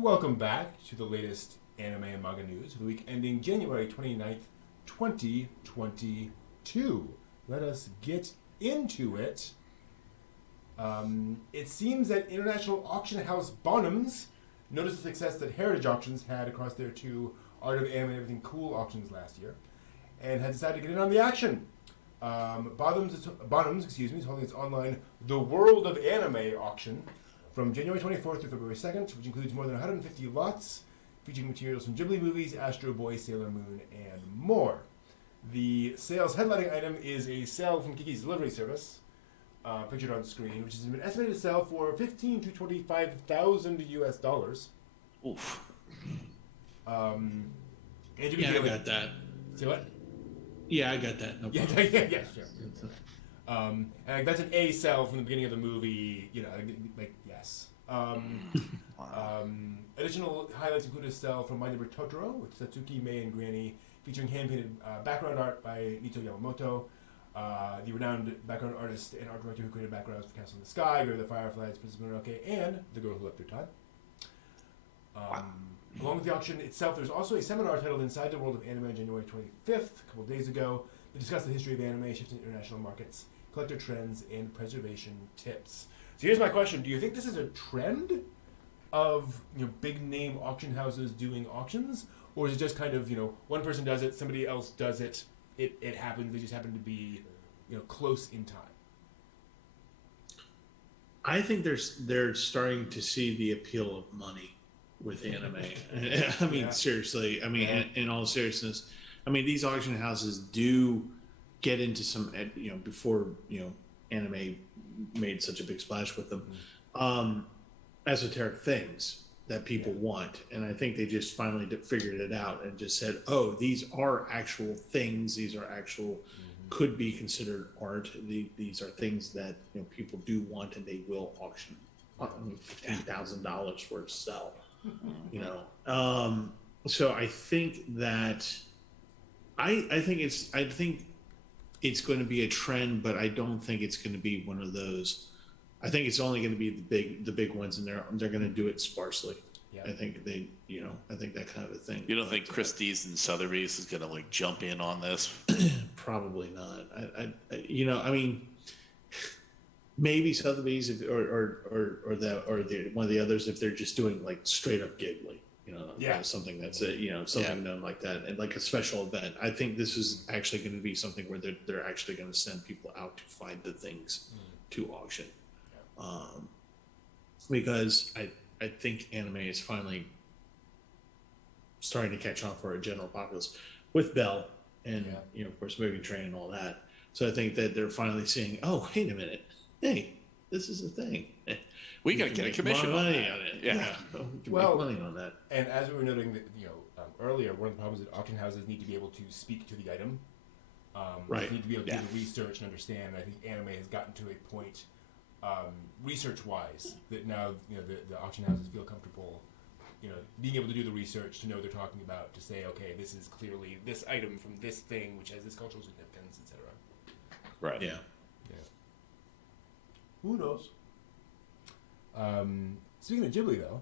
Welcome back to the latest anime and manga news for the week ending January 29th, 2022. Let us get into it. It seems that international auction house Bonhams noticed the success that Heritage Auctions had across their two Art of Anime and Everything Cool auctions last year, and had decided to get in on the action. Bonhams is holding its online The World of Anime auction from January 24th through February 2nd, which includes more than 150 lots featuring materials from Ghibli movies, Astro Boy, Sailor Moon, and more. The sales headlining item is a cell from Kiki's delivery service, pictured on screen, which has been estimated to sell for $15,000 to $25,000 US. Oof. And yeah, I got that. Say what? Yeah, I got that. No problem. Yeah, sure. And that's an A cell from the beginning of the movie, yes. Additional highlights include a cell from My Neighbor Totoro with Satsuki, Mei, and Granny, featuring hand-painted background art by Nito Yamamoto, the renowned background artist and art director who created backgrounds for Castle in the Sky, Grave of the Fireflies, Princess Mononoke, and The Girl Who Left Her Time. Along with the auction itself, there's also a seminar titled Inside the World of Anime on January 25th, a couple of days ago, to discuss the history of anime, shifting international markets, collector trends, and preservation tips. So here's my question. Do you think this is a trend of big name auction houses doing auctions? Or is it just kind of, one person does it, somebody else does it, it happens, they just happen to be close in time? I think they're starting to see the appeal of money with anime. I mean, seriously. I mean, in all seriousness, I mean, these auction houses do get into some, before anime made such a big splash with them, esoteric things that people want, and I think they just finally figured it out and just said, "Oh, these are actual things. These are actual, could be considered art. These are things that people do want, and they will auction $10,000 for it to sell." So I think that I think it's going to be a trend, but I don't think it's going to be one of those. I think it's only going to be the big ones, and they're going to do it sparsely. Yeah. I think I think that kind of a thing. You don't think Christie's and Sotheby's is going to jump in on this? Probably not. I mean, maybe Sotheby's or one of the others if they're just doing straight up Ghibli. Something that's something done like that, and like a special event. I think this is actually going to be something where they're actually going to send people out to find the things to auction, because I think anime is finally starting to catch on for a general populace with Bell and of course Moving Train and all that. So I think that they're finally seeing, oh, wait a minute, hey, this is a thing. We got to get a commission money on it. Yeah. Make money on that. And as we were noting earlier, one of the problems is that auction houses need to be able to speak to the item. They need to be able to do the research and understand. And I think anime has gotten to a point, research-wise, that now the auction houses feel comfortable, being able to do the research, to know what they're talking about, to say, okay, this is clearly this item from this thing, which has this cultural significance, etc. Right. Yeah. Who knows? Speaking of Ghibli, though,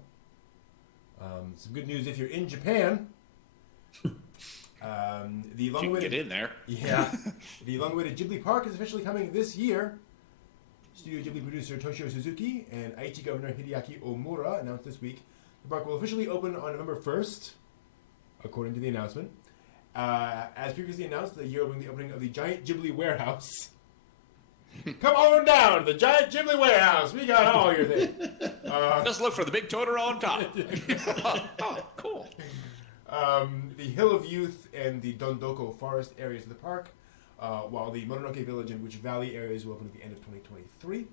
some good news if you're in Japan. The long-awaited, get in there. Yeah, the long-awaited Ghibli Park is officially coming this year. Studio Ghibli producer Toshio Suzuki and Aichi Governor Hideaki Omura announced this week the park will officially open on November 1st, according to the announcement. As previously announced, the year will bring the opening of the giant Ghibli warehouse. Come on down to the giant Ghibli warehouse. We got all your things. Just look for the big Totoro on top. Oh, cool. The Hill of Youth and the Dondoko Forest areas of the park, while the Mononoke Village and Witch Valley areas will open at the end of 2023.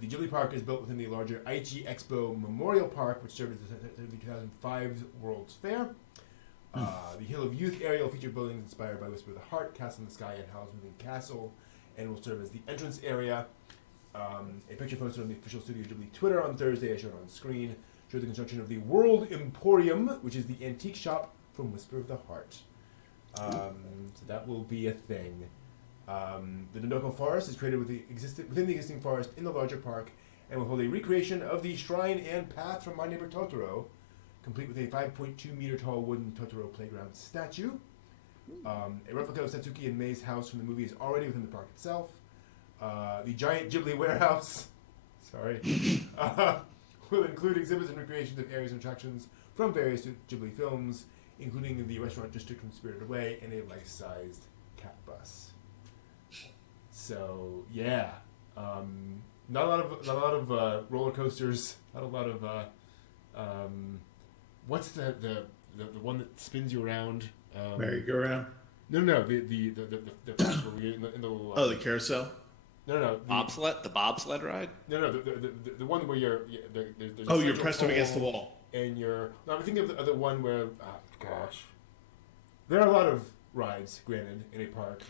The Ghibli Park is built within the larger Aichi Expo Memorial Park, which served as the 2005 World's Fair. The Hill of Youth area will feature buildings inspired by Whisper of the Heart, Castle in the Sky, and Howl's Moving Castle, and will serve as the entrance area. A picture posted on the official Studio Ghibli Twitter on Thursday, I showed on screen, showed the construction of the World Emporium, which is the antique shop from Whisper of the Heart. So that will be a thing. The Dondoko Forest is created within the existing forest in the larger park and will hold a recreation of the shrine and path from My Neighbor Totoro, complete with a 5.2 meter tall wooden Totoro playground statue. A replica of Satsuki and Mei's house from the movie is already within the park itself. The giant Ghibli warehouse, will include exhibits and recreations of areas and attractions from various Ghibli films, including the restaurant district from Spirited Away and a life-sized cat bus. So yeah, not a lot of roller coasters, not a lot of what's the one that spins you around? Merry-go-round? No, the fast where we in the little, the carousel? No. The bobsled ride? No, the one where you're you're pressed up against the wall. And you're... No, I'm thinking of the one where... gosh. There are a lot of rides, granted, in a park.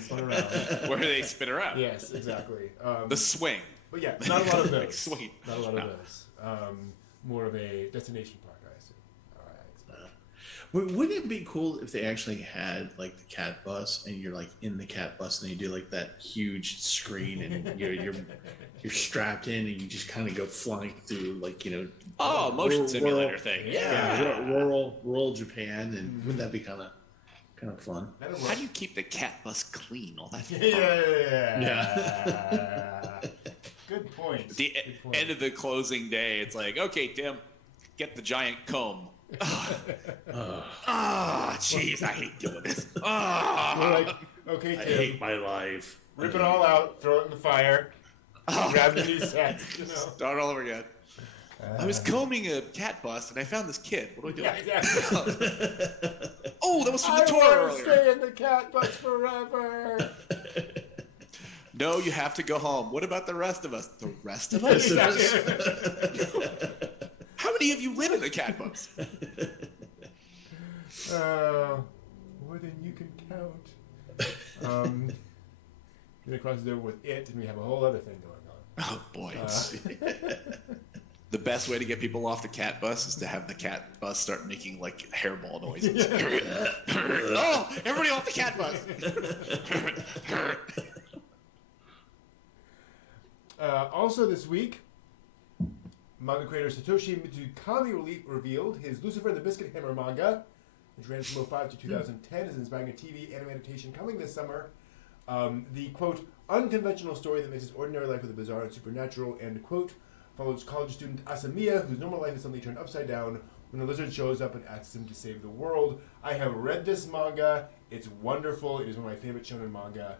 Spun around. Where they spin around? Yes, exactly. The swing. But yeah, not a lot of those. Like sweet. Not a lot of those. More of a destination park, I assume. All right. Wouldn't it be cool if they actually had like the cat bus and you're like in the cat bus and they do like that huge screen and you're strapped in and you just kind of go flying through like motion simulator thing. Yeah, rural Japan, and wouldn't that be kind of fun? How do you keep the cat bus clean? All that. Yeah. Good point. End of the closing day, it's like, okay, Tim, get the giant comb. Jeez, I hate doing this. We're like, okay, Tim, I hate my life. Rip it all out, throw it in the fire, grab the new set. Start all over again. I was combing a cat bus and I found this kid. What do I do? Yeah, exactly. That was from the tour I earlier. want to stay in the cat bus forever. No, you have to go home. What about the rest of us? The rest of us? How many of you live in the cat bus? More than you can count. Then it crosses over with It, and we have a whole other thing going on. Oh, boy. The best way to get people off the cat bus is to have the cat bus start making, like, hairball noises. Oh, everybody off the cat bus! Also this week, manga creator Satoshi Mitsukami revealed his Lucifer and the Biscuit Hammer manga, which ran from 2005 to 2010, is inspiring a TV anime adaptation coming this summer. The, quote, unconventional story that makes his ordinary life with a bizarre and supernatural, end quote, follows college student Asamiya, whose normal life is suddenly turned upside down when a lizard shows up and asks him to save the world. I have read this manga. It's wonderful. It is one of my favorite shonen manga.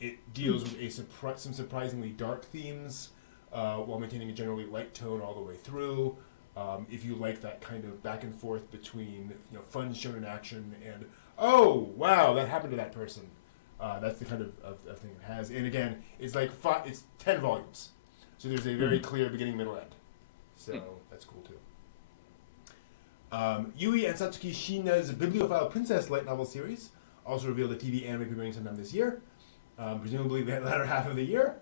It deals with some surprisingly dark themes while maintaining a generally light tone all the way through. If you like that kind of back and forth between fun shonen action and, oh, wow, that happened to that person. That's the kind of thing it has. And again, it's like it's 10 volumes. So there's a very clear beginning, middle, end. So that's cool too. Yui and Satsuki Shina's Bibliophile Princess light novel series also revealed a TV anime premiering sometime this year, presumably the latter half of the year.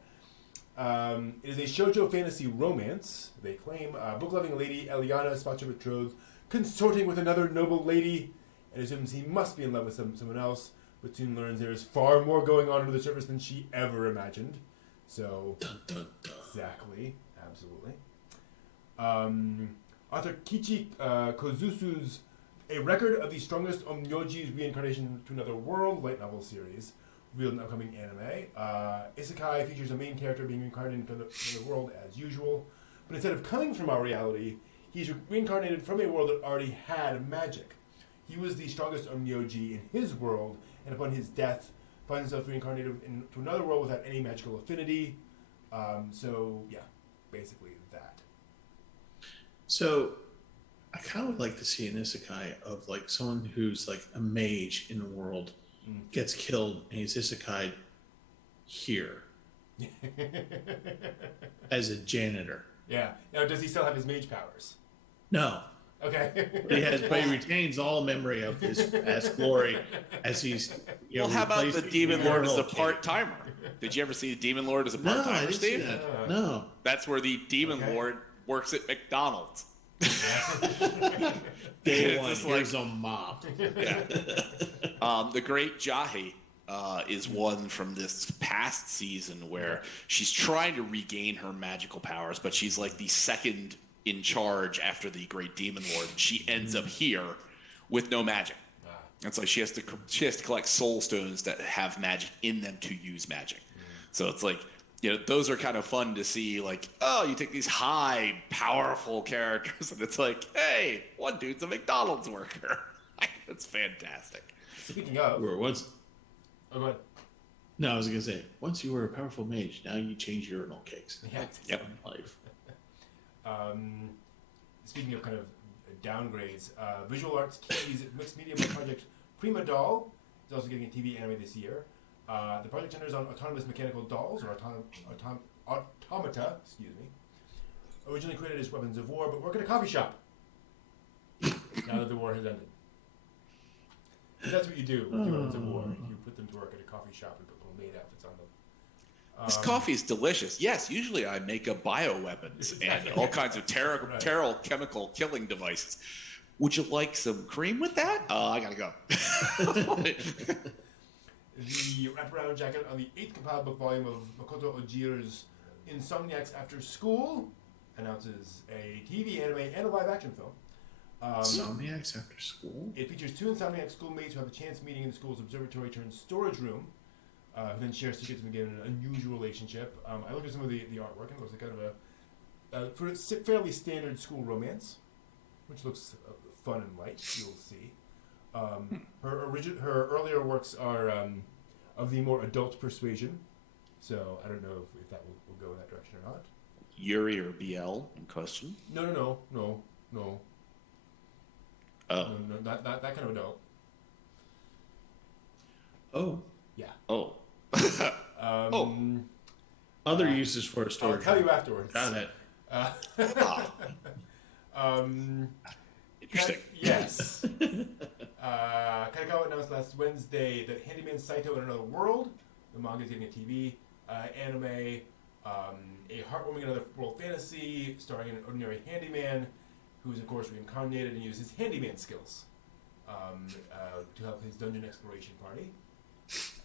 It is a shoujo fantasy romance, they claim. Book-loving lady Eliana spots her betrothed consorting with another noble lady and assumes he must be in love with someone else, but soon learns there is far more going on under the surface than she ever imagined. So, exactly, absolutely. Author Kichi Kozusu's A Record of the Strongest Onmyoji's Reincarnation to Another World light novel series, revealed in upcoming anime. Isekai features a main character being reincarnated from another world as usual, but instead of coming from our reality, he's reincarnated from a world that already had magic. He was the strongest Onmyoji in his world, and upon his death, finds himself reincarnated into another world without any magical affinity. So, yeah, basically that. So, I kind of would like to see an isekai of like someone who's like a mage in the world gets killed and he's isekai'd here as a janitor. Yeah. Now, does he still have his mage powers? No. Okay. But he retains all memory of his past glory as he's. Well, how about the Demon Lord as a part-timer? Did you ever see the Demon Lord as a part-timer, I didn't Steve? see that. No. That's where the Demon Lord works at McDonald's. Day one, here's a mop. Yeah. The great Jahi is one from this past season where she's trying to regain her magical powers, but she's like the second in charge after the Great Demon Lord. She ends up here with no magic. And so she has to collect soul stones that have magic in them to use magic. So it's like, those are kind of fun to see. Like, oh, you take these high, powerful characters, and it's like, hey, one dude's a McDonald's worker. That's fantastic. Speaking of, Or once, oh, go ahead. no, I was gonna say, once you were a powerful mage, now you change urinal cakes. Yeah. Yep. Life. Speaking of kind of downgrades, Visual Arts Keys mixed media project Prima Doll is also getting a TV anime this year. The project centers on autonomous mechanical dolls, or automata, originally created as weapons of war, but work at a coffee shop now that the war has ended. And that's what you do with weapons of war. You put them to work at a coffee shop and put little maid outfits on them. This coffee is delicious. Yes, usually I make a bioweapons and all kinds of terrible chemical killing devices. Would you like some cream with that? I gotta go. The wraparound jacket on the 8th compiled book volume of Makoto Ojira's Insomniacs After School announces a TV, anime, and a live-action film. Insomniacs After School? It features 2 Insomniac schoolmates who have a chance meeting in the school's observatory turned storage room, who then share secrets and begin an unusual relationship. I looked at some of the artwork, and it looks like kind of a for a fairly standard school romance, which looks fun and light. You'll see. Her earlier works are of the more adult persuasion, so I don't know if that will go in that direction or not. Yuri or BL in question? No. Oh. No, not that kind of adult. Oh. Yeah. Oh. Other uses for a I'll storage. tell you afterwards. Got it. Interesting. Yes. Kanekawa announced last Wednesday that Handyman Saito in Another World, the manga is getting a TV, anime, a heartwarming Another World fantasy starring an ordinary handyman who is, of course, reincarnated and uses handyman skills to help his dungeon exploration party.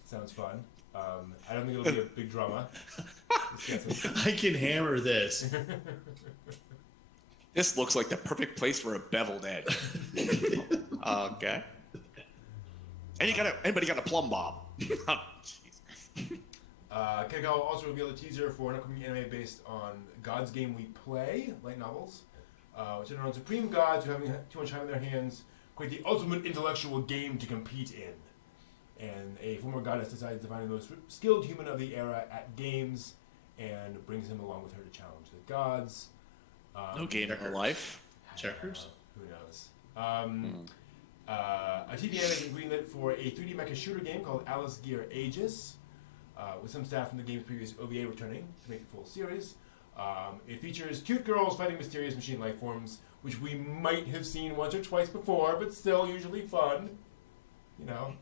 Sounds fun. I don't think it'll be a big drama. I can hammer this. This looks like the perfect place for a beveled edge. Okay. And anybody got a plumb bob? Kanekawa also revealed a teaser for an upcoming anime based on God's Game We Play, light novels, which centered on supreme gods who, having too much time in their hands, create the ultimate intellectual game to compete in. And a former goddess decides to find the most skilled human of the era at games and brings him along with her to challenge the gods. No game in her life. Checkers? Who knows? A TV anime has been greenlit for a 3D mecha shooter game called Alice Gear Aegis, with some staff from the game's previous OVA returning to make the full series. It features cute girls fighting mysterious machine life forms, which we might have seen once or twice before, but still usually fun. You know.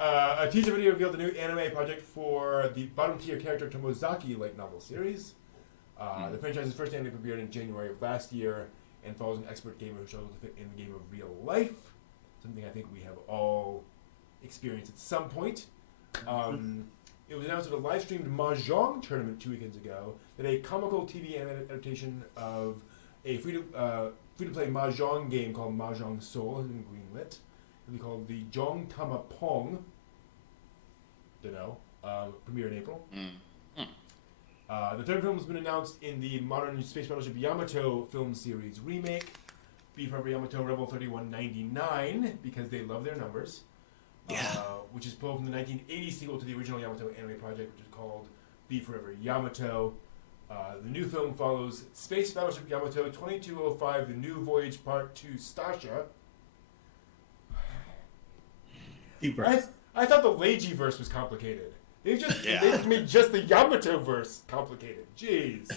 A teaser video revealed a new anime project for the bottom tier character Tomozaki light novel series. The franchise's first anime premiered in January of last year and follows an expert gamer who struggles to fit in the game of real life. Something I think we have all experienced at some point. It was announced at a live-streamed Mahjong tournament 2 weekends ago that a comical TV anime adaptation of a free-to-play Mahjong game called Mahjong Soul has been greenlit. It'll be called the Jong Tama Pong. Premiere in April. The third film has been announced in the modern space battleship Yamato film series remake, Be Forever Yamato Rebel 3199, because they love their numbers. Yeah. Which is pulled from the 1980 sequel to the original Yamato anime project, which is called Be Forever Yamato. The new film follows Space Battleship Yamato 2205, The New Voyage Part 2 Stasha. Deep breath. I thought the Leiji-verse was complicated. They've made just the Yamato-verse complicated. Jeez.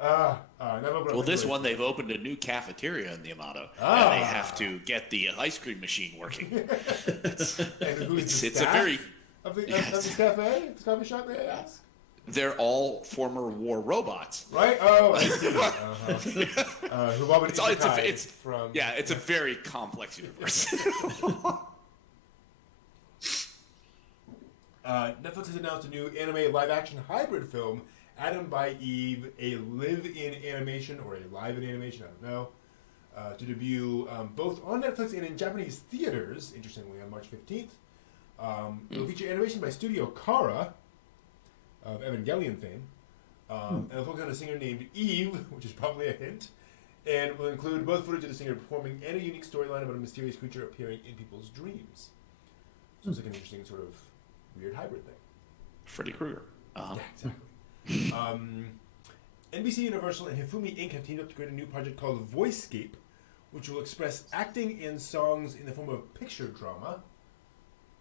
Well, this one, they've opened a new cafeteria in the Yamato, and they have to get the ice cream machine working. And who's the It's staff a very... of the cafe? The coffee shop, may I ask? They're all former war robots. Right? Oh, I see. Who've all been It's from... Yeah, it's a very complex universe. Netflix has announced a new anime live-action hybrid film, Adam by Eve, a live-in animation or a live-in animation, I don't know, to debut both on Netflix and in Japanese theaters, interestingly, on March 15th. It'll feature animation by Studio Kara, of Evangelion fame, and it'll focus on a singer named Eve, which is probably a hint, and will include both footage of the singer performing and a unique storyline about a mysterious creature appearing in people's dreams. So it's like an interesting sort of weird hybrid thing. Freddy Krueger. Yeah, exactly. NBC Universal and Hifumi Inc. have teamed up to create a new project called Voicescape, which will express acting and songs in the form of picture drama.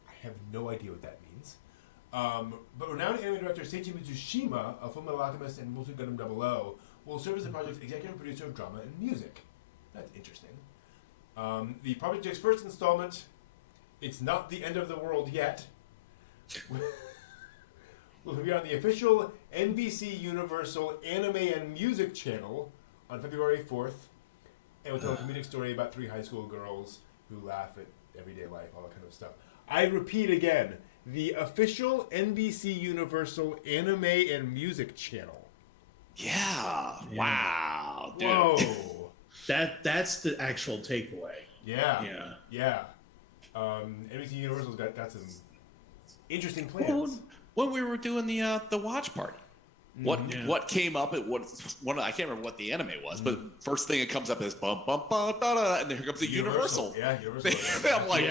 I have no idea what that means. But renowned anime director Seiichi Mitsushima of Fullmetal Alchemist and Multi Gundam 00 will serve as the project's executive producer of drama and music. That's interesting. The project's first installment, It's Not the End of the World Yet, will be on the official NBC Universal Anime and Music channel on February 4th, and will tell a comedic story about 3 high school girls who laugh at everyday life, all that kind of stuff. I repeat again, the official NBC Universal Anime and Music channel. Yeah. Wow, dude. Whoa. That's the actual takeaway. Yeah. NBC Universal's got some interesting plans. When we were doing the watch party, what came up at I can't remember what the anime was, but first thing that comes up is bum bum bum da da, and then here comes the Universal. Yeah, Universal. I'm like,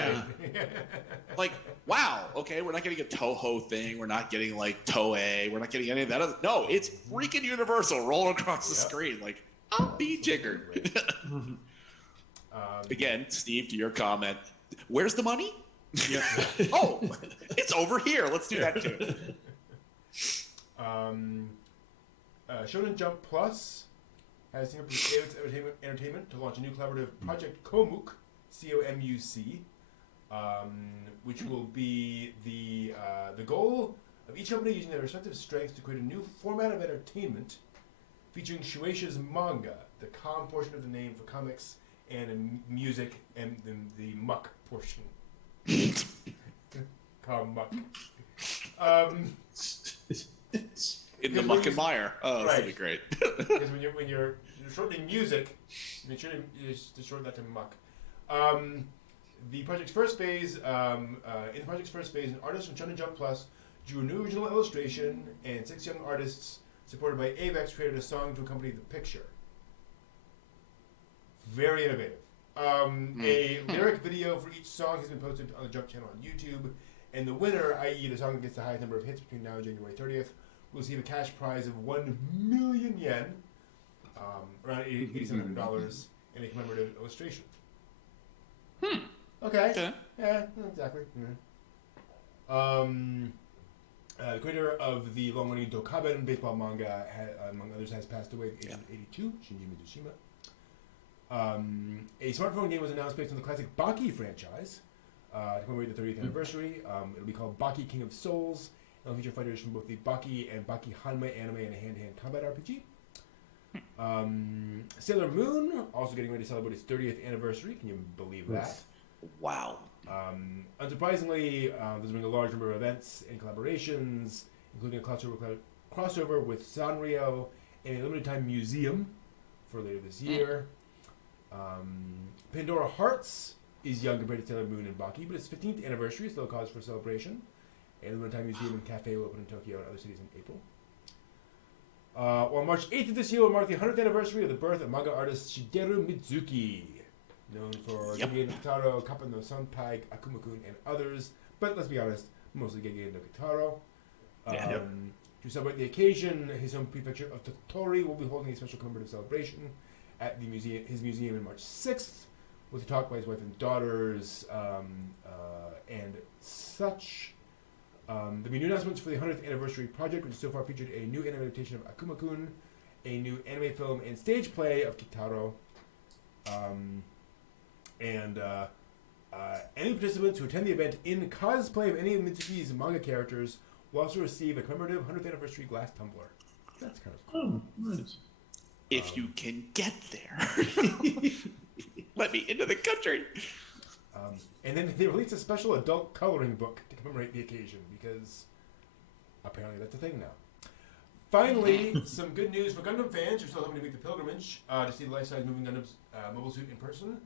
like, wow, okay, we're not getting a Toho thing, we're not getting like Toei, we're not getting any of that. No, it's freaking Universal rolling across the screen. Like, I'll be jiggered. Again, Steve, to your comment, where's the money? Yeah. Oh, it's over here. Let's do that too. Shonen Jump Plus has Singapore Entertainment to launch a new collaborative project, Komuc, C-O-M-U-C, which will be the goal of each company using their respective strengths to create a new format of entertainment featuring Shueisha's manga, the com portion of the name for comics, and music, and the muck portion. Com muck. In the muck and mire. Oh, that's gonna be great. Because when you're shortening music, you just shorten that to muck. The project's first phase, in the project's first phase, an artist from Shonen Jump Plus drew a new original illustration, and 6 young artists supported by Avex created a song to accompany the picture. Very innovative. A lyric video for each song has been posted on the Jump channel on YouTube, and the winner, i.e. the song that gets the highest number of hits between now and January 30th, will receive a cash prize of 1 million yen, around $8,700, and a commemorative illustration. Okay. Yeah, exactly. The creator of the long-running Dokaben baseball manga, among others, has passed away at the age of 82, Shinji Mitsushima. A smartphone game was announced based on the classic Baki franchise to commemorate the 30th anniversary. It'll be called Baki King of Souls. It'll feature fighters from both the Baki and Baki Hanma anime and a hand-to-hand combat RPG. Sailor Moon, also getting ready to celebrate its 30th anniversary. Can you believe that? Wow. Unsurprisingly, there's been a large number of events and collaborations, including a crossover with Sanrio and a limited-time museum for later this year. Pandora Hearts is young compared to Sailor Moon and Baki, but its 15th anniversary is still a cause for celebration. And the limited-time museum and cafe will open in Tokyo and other cities in April. On March 8th of this year will mark the 100th anniversary of the birth of manga artist Shigeru Mizuki, known for Gege no Kitaro, Kappa no Senpai, Akuma-kun, and others. But let's be honest, mostly Gege no Kitaro. To celebrate the occasion, his home prefecture of Tottori will be holding a special commemorative celebration at his museum on March 6th, with a talk by his wife and daughters, and such. There'll be new announcements for the 100th anniversary project, which so far featured a new anime adaptation of Akuma-kun, a new anime film and stage play of Kitaro, and any participants who attend the event in cosplay of any of Mitsuki's manga characters will also receive a commemorative 100th anniversary glass tumbler. That's kind of cool. Oh, nice. If you can get there, let me into the country. And then they released a special adult coloring book to commemorate the occasion because apparently that's a thing now. Finally, some good news for Gundam fans who are still having to make the pilgrimage to see the life-size moving Gundam's mobile suit in person.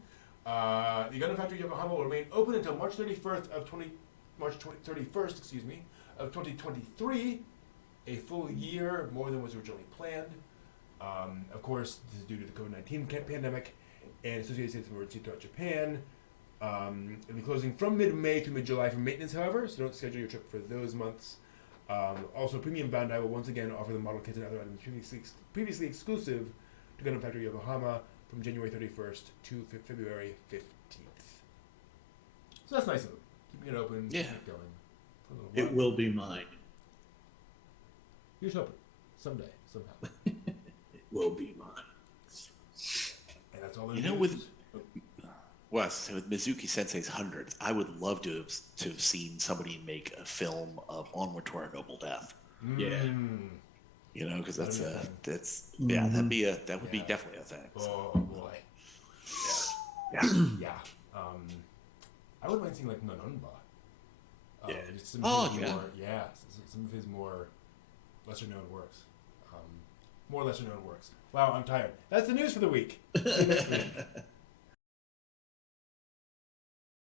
The Gundam Factory Yokohama will remain open until March 31st of 2023, a full year more than was originally planned. Of course, this is due to the COVID-19 pandemic and associated states of emergency throughout Japan. It'll be closing from mid-May to mid-July for maintenance, however, so don't schedule your trip for those months. Also, Premium Bandai will once again offer the model kits and other items previously exclusive to Gundam Factory Yokohama from January 31st to February 15th. So that's nice of them. Keeping it open, keeping it going. For a little while. It will be mine. Here's hoping. Someday, somehow. It will be mine. And that's all. You know, with Mizuki Sensei's 100th, I would love to have seen somebody make a film of Onward to Our Noble Death. Yeah. You know, because that'd be definitely a thing. Oh boy. Yeah. Yeah. I wouldn't mind seeing like Nanunba. Yeah. Some of his more lesser known works. More lesser known works. Wow, I'm tired. That's the news for the week. See you next week.